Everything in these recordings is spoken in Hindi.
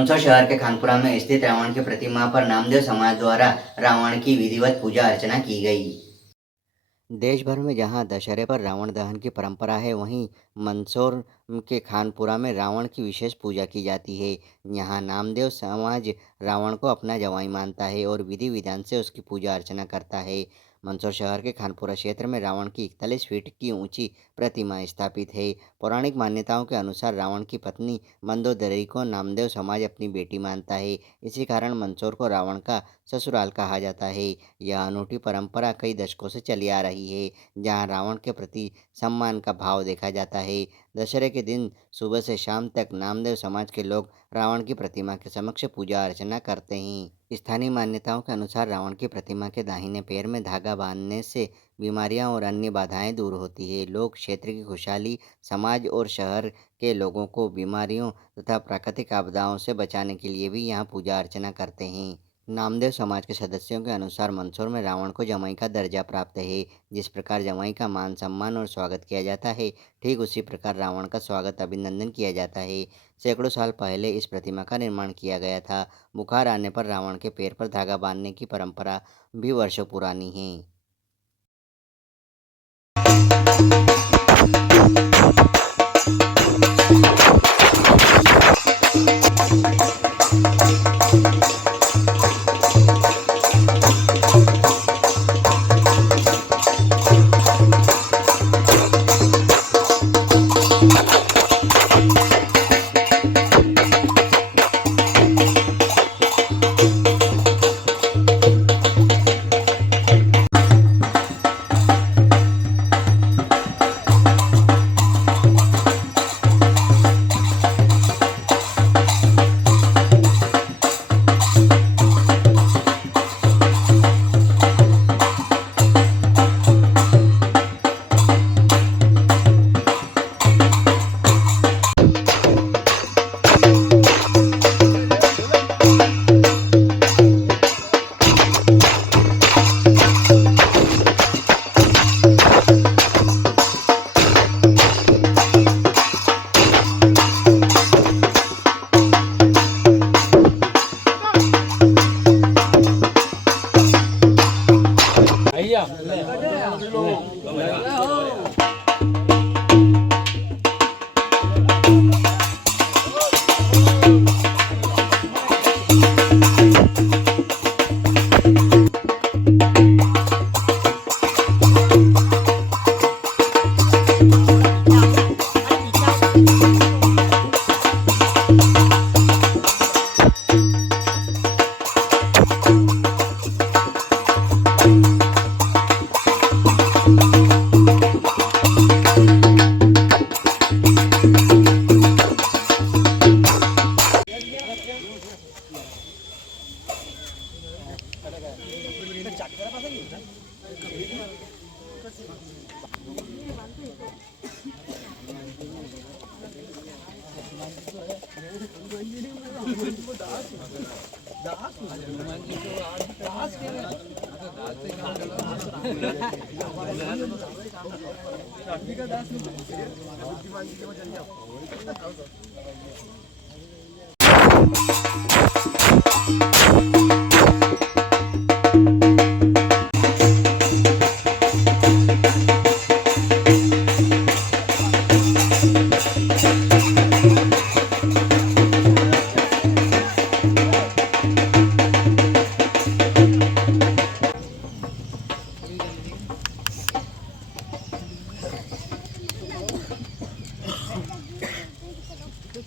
मंदसौर शहर के खानपुरा में स्थित रावण की प्रतिमा पर नामदेव समाज द्वारा रावण की विधिवत पूजा अर्चना की गई। देश भर में जहां दशहरे पर रावण दहन की परंपरा है, वहीं मंदसौर के खानपुरा में रावण की विशेष पूजा की जाती है। यहां नामदेव समाज रावण को अपना जवाई मानता है और विधि विधान से उसकी पूजा अर्चना करता है। मंदसौर शहर के खानपुरा क्षेत्र में रावण की 41 फीट की ऊंची प्रतिमा स्थापित है। पौराणिक मान्यताओं के अनुसार रावण की पत्नी मंदोदरी को नामदेव समाज अपनी बेटी मानता है। इसी कारण मंदसौर को रावण का ससुराल कहा जाता है। यह अनूठी परंपरा कई दशकों से चली आ रही है, जहां रावण के प्रति सम्मान का भाव देखा जाता है। दशहरे के दिन सुबह से शाम तक नामदेव समाज के लोग रावण की प्रतिमा के समक्ष पूजा अर्चना करते हैं। स्थानीय मान्यताओं के अनुसार रावण की प्रतिमा के दाहिने पैर में धागा बांधने से बीमारियां और अन्य बाधाएं दूर होती है। लोग क्षेत्र की खुशहाली, समाज और शहर के लोगों को बीमारियों तथा प्राकृतिक आपदाओं से बचाने के लिए भी यहाँ पूजा अर्चना करते हैं। नामदेव समाज के सदस्यों के अनुसार मंदसौर में रावण को जमाई का दर्जा प्राप्त है। जिस प्रकार जमाई का मान सम्मान और स्वागत किया जाता है, ठीक उसी प्रकार रावण का स्वागत अभिनंदन किया जाता है। सैकड़ों साल पहले इस प्रतिमा का निर्माण किया गया था। बुखार आने पर रावण के पैर पर धागा बांधने की परंपरा भी वर्षों पुरानी है।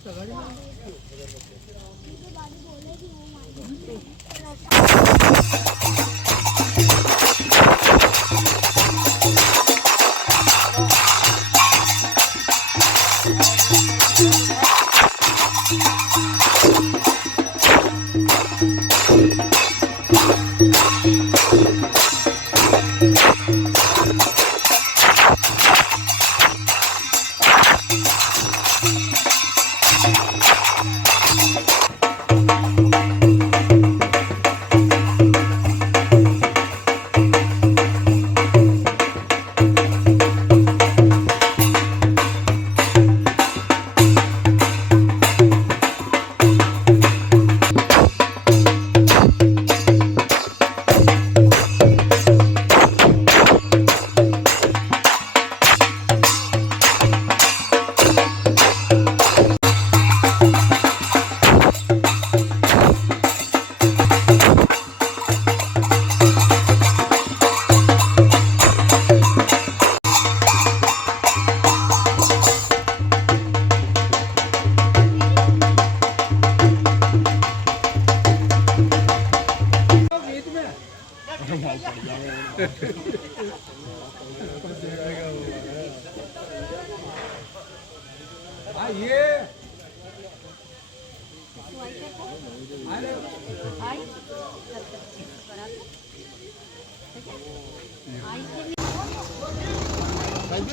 सगळी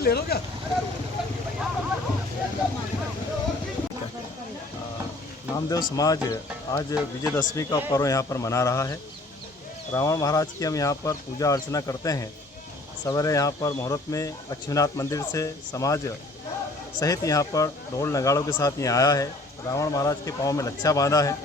ले लो क्या? नामदेव समाज आज विजयदशमी का पर्व यहाँ पर मना रहा है। रावण महाराज की हम यहाँ पर पूजा अर्चना करते हैं। सवेरे यहाँ पर मुहूर्त में लक्ष्मीनाथ मंदिर से समाज सहित यहाँ पर ढोल नगाड़ों के साथ यहाँ आया है। रावण महाराज के पाँव में लच्छा बांधा है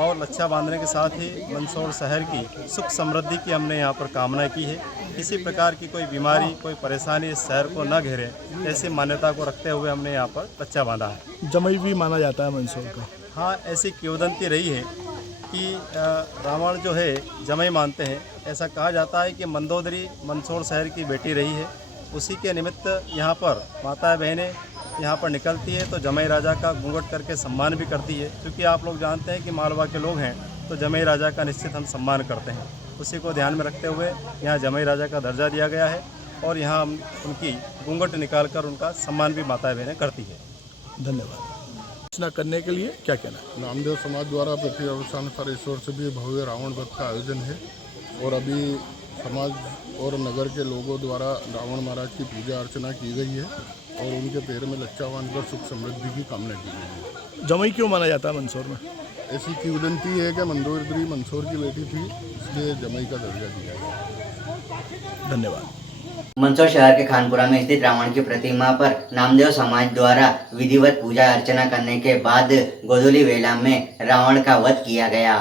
और लच्छा बांधने के साथ ही मंदसौर शहर की सुख समृद्धि की हमने यहाँ पर कामना की है। किसी प्रकार की कोई बीमारी, कोई परेशानी इस शहर को न घेरे, ऐसी मान्यता को रखते हुए हमने यहाँ पर लच्छा बांधा है। जमई भी माना जाता है मंदसौर का। हाँ, ऐसी किंवदंती रही है कि रावण जो है जमई मानते हैं। ऐसा कहा जाता है कि मंदोदरी मंदसौर शहर की बेटी रही है। उसी के निमित्त यहाँ पर माता बहनें यहाँ पर निकलती है तो जमई राजा का घूंघट करके सम्मान भी करती है। क्योंकि आप लोग जानते हैं कि मालवा के लोग हैं तो जमई राजा का निश्चित हम सम्मान करते हैं। उसी को ध्यान में रखते हुए यहाँ जमई राजा का दर्जा दिया गया है और यहाँ हम उनकी घूंघट निकालकर उनका सम्मान भी माता बहनें करती है। धन्यवाद। अर्चना करने के लिए क्या कहना है? नामदेव समाज द्वारा पृथ्वी अवसान पर ईश्वर से भी भव्य रावण वध का आयोजन है और अभी समाज और नगर के लोगों द्वारा रावण महाराज की पूजा अर्चना की गई है और उनके पैर में लच्छा बांधकर सुख समृद्धि की कामना की गई है। जमई क्यों माना जाता है मंदसौर में? ऐसी किंवदंती है कि मंदोदरी मंदसौर की बेटी थी, इसलिए जमई का दर्जा दिया गया। धन्यवाद। मंदसौर शहर के खानपुरा में स्थित रावण की प्रतिमा पर नामदेव समाज द्वारा विधिवत पूजा अर्चना करने के बाद गोधूली वेला में रावण का वध किया गया।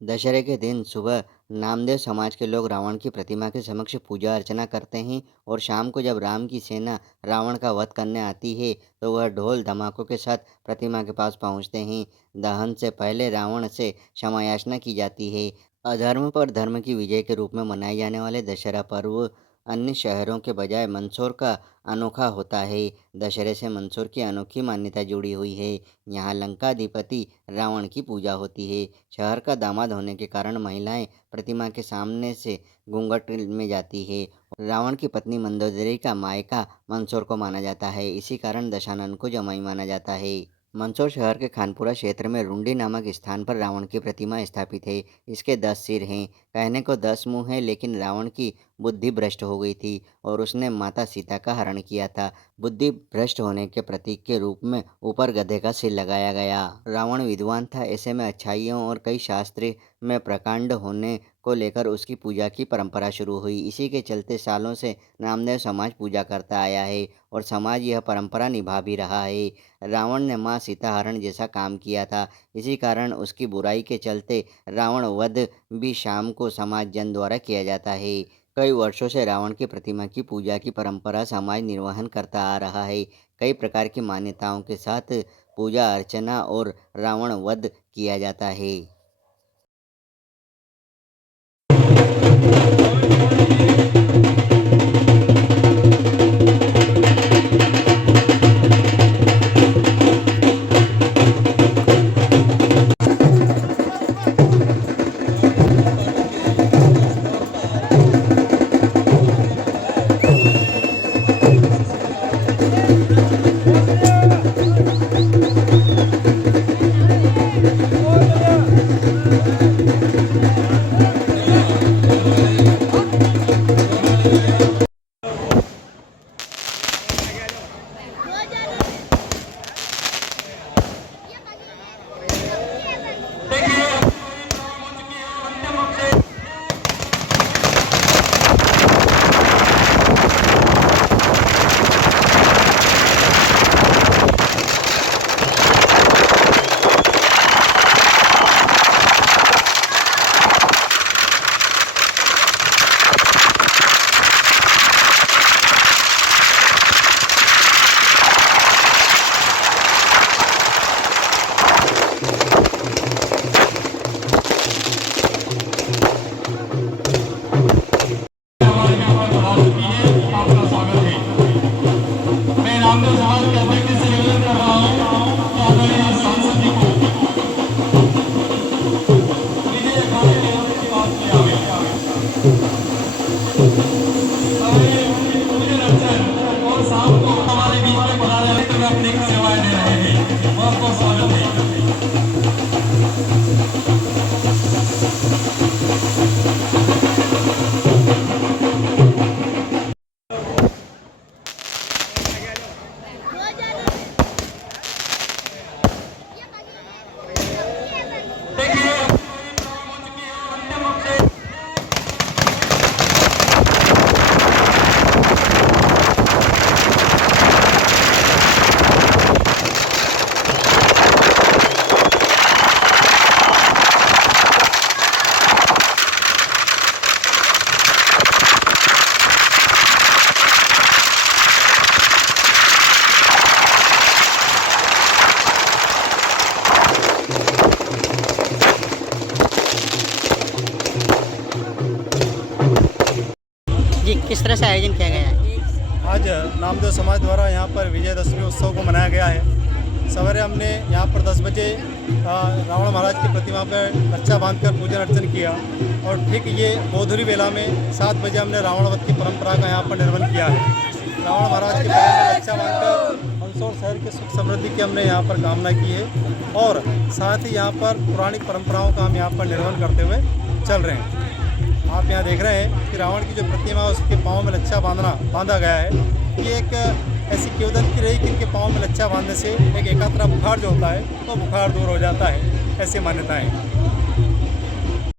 दशहरे के दिन सुबह नामदेव समाज के लोग रावण की प्रतिमा के समक्ष पूजा अर्चना करते हैं और शाम को जब राम की सेना रावण का वध करने आती है तो वह ढोल धमाकों के साथ प्रतिमा के पास पहुंचते हैं। दहन से पहले रावण से क्षमा याचना की जाती है। अधर्म पर धर्म की विजय के रूप में मनाए जाने वाले दशहरा पर्व अन्य शहरों के बजाय मंदसौर का अनोखा होता है। दशहरे से मंदसौर की अनोखी मान्यता जुड़ी हुई है। यहाँ लंकाधिपति रावण की पूजा होती है। शहर का दामाद होने के कारण महिलाएं प्रतिमा के सामने से घूंघट में जाती है। रावण की पत्नी मंदोदरी का मायका मंदसौर को माना जाता है। इसी कारण दशानन को जमाई माना जाता है। मंदसौर शहर के खानपुरा क्षेत्र में रुंडी नामक स्थान पर रावण की प्रतिमा स्थापित है। इसके 10 सिर हैं। कहने को 10 मुंह हैं, लेकिन रावण की बुद्धि भ्रष्ट हो गई थी और उसने माता सीता का हरण किया था। बुद्धि भ्रष्ट होने के प्रतीक के रूप में ऊपर गधे का सिर लगाया गया। रावण विद्वान था, ऐसे में अच्छाइयों और कई शास्त्र में प्रकांड होने को लेकर उसकी पूजा की परंपरा शुरू हुई। इसी के चलते सालों से नामदेव समाज पूजा करता आया है और समाज यह परंपरा निभा भी रहा है। रावण ने माँ सीता हरण जैसा काम किया था। इसी कारण उसकी बुराई के चलते रावण वध भी शाम को समाज जन द्वारा किया जाता है। कई वर्षों से रावण की प्रतिमा की पूजा की परंपरा समाज निर्वहन करता आ रहा है। कई प्रकार की मान्यताओं के साथ पूजा अर्चना और रावण वध किया जाता है। अतिरिक्त सेवाएं दे रहे हैं, वो आपको स्वागत है। जी, किस तरह से आयोजन किया गया है? आज नामदेव समाज द्वारा यहाँ पर विजयदशमी उत्सव को मनाया गया है। सवेरे हमने यहाँ पर 10 बजे रावण महाराज की प्रतिमा पर कच्चा बांधकर पूजन अर्चन किया और ठीक ये गोधूली बेला में 7 बजे हमने रावणवध की परंपरा का यहाँ पर निर्वहन किया है। रावण महाराज के पैर में कच्चा बांधकर मंदसौर शहर के सुख समृद्धि की हमने यहाँ पर कामना की है और साथ ही यहाँ पर पुरानी परंपराओं का हम यहाँ पर निर्वहन करते हुए चल रहे हैं। आप यहाँ देख रहे हैं कि रावण की जो प्रतिमा है उसके पाँव में लच्छा बांधा गया है। ये एक ऐसी किंवदंती रही कि इनके पाँव में लच्छा बांधने से एक एकात्रा बुखार जो होता है वो बुखार दूर हो जाता है, ऐसी मान्यताएं हैं।